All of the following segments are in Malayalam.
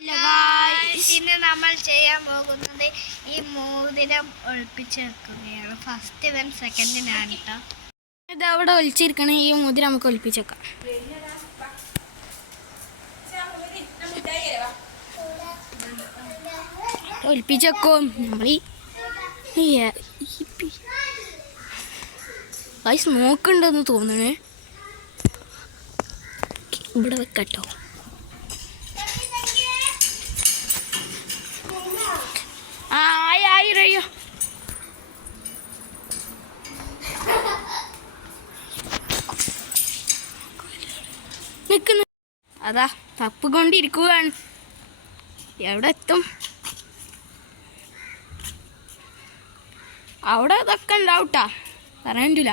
ഇന്ന് നമ്മൾ ചെയ്യാൻ പോകുന്നത് ഈ മോതിരം ഒളിപ്പിച്ച് വെക്കുകയാണ്. ഫസ്റ്റ് ഇവൻ സെക്കൻഡ് ഞാൻ കേട്ടോ. ഇത് അവിടെ ഒളിച്ചിരിക്കണ ഈ മോതിരം നമുക്ക് ഒളിപ്പിച്ച് വെക്കാം. ഒളിപ്പിച്ച് വെക്കും നമ്മൾ. നോക്കുന്നുണ്ടെന്ന് തോന്നണേ. ഇവിടെ വെക്കട്ടോ. ആയോ നിൽക്കുന്നു. അതാ തപ്പ് കൊണ്ടിരിക്കുകയാണ്. എവിടെ എത്തും? അവിടെ ഇതൊക്കെ ഉണ്ടാവട്ടാ, പറയാനില്ല.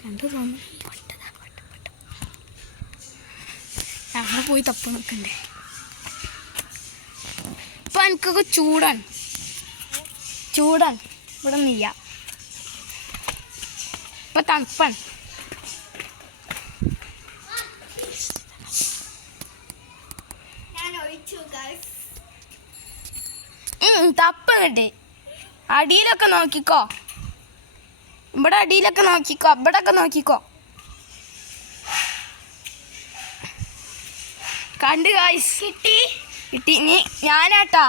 കണ്ടു തോന്നുന്നു. ഞങ്ങൾ പോയി തപ്പ് നോക്കണ്ടേ. ഇപ്പം എനിക്കൊക്കെ ചൂടാണ്. ഇവിടെ നീയ. ഇപ്പം തണുപ്പാണ്. തപ്പ് കിട്ടി. അടിയിലൊക്കെ നോക്കിക്കോ. ഇവിടെ അടിയിലൊക്കെ നോക്കിക്കോ. ഇവിടെയൊക്കെ നോക്കിക്കോ. കണ്ട് ഗായ്സ്. കിട്ടി. ഇനി ഞാനാട്ടാ.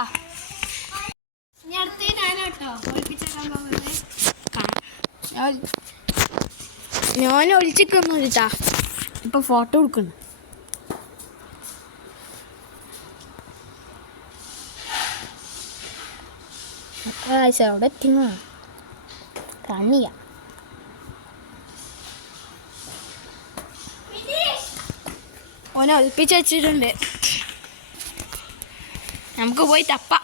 ഞാൻ ഒളിച്ചിരിക്കുന്നിട്ടാ. ഇപ്പൊ ഫോട്ടോ എടുക്കുന്നു. അവിടെ എത്തുന്ന കണ്ണിയ. ഓനെ ഒളിപ്പിച്ച് വെച്ചിട്ടുണ്ട്. നമുക്ക് പോയി തപ്പ.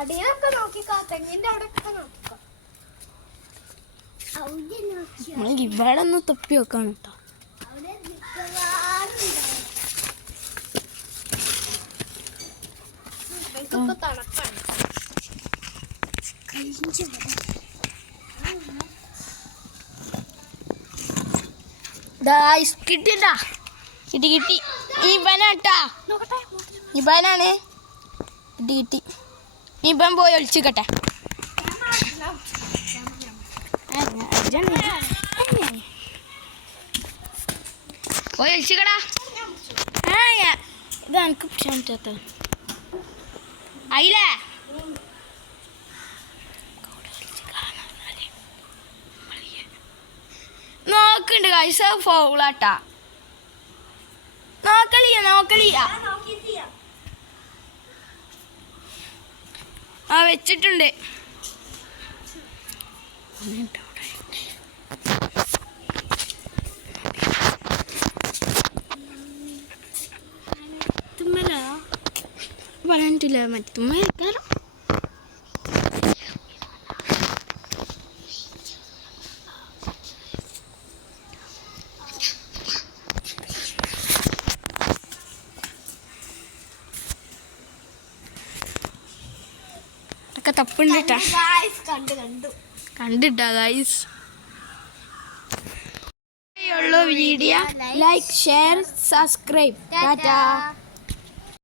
അടിയിലൊക്കെ നോക്കിക്കോ. തെങ്ങിന്റെ അവിടെ നോക്കിക്കോ. ഇവിടെ ഒന്ന് തപ്പി വെക്കാണ് കേട്ടോ. കിട്ടിട്ടാ. കിട്ടി. ഈ പനാട്ടാ. ഈ പനാണ്. കിട്ടി. ഈ പൻ പോയി ഒളിച്ചിക്കട്ടെ. പോയി ഒളിച്ചിക്കടാ. ഇത് എനിക്ക് പിടിച്ചാൻ പറ്റാത്ത അയിലേ. നോക്കണ്ട് കൈസ ഫോളാട്ടാ. നോക്കളിയ വെച്ചിട്ടുണ്ട്. പറഞ്ഞിട്ടില്ല. മറ്റേ തുമ്മ വെക്കാറോ. തപ്പുണ്ടിട്ടാ. കണ്ടിട്ടാ guys. Video like, share, subscribe. Tata.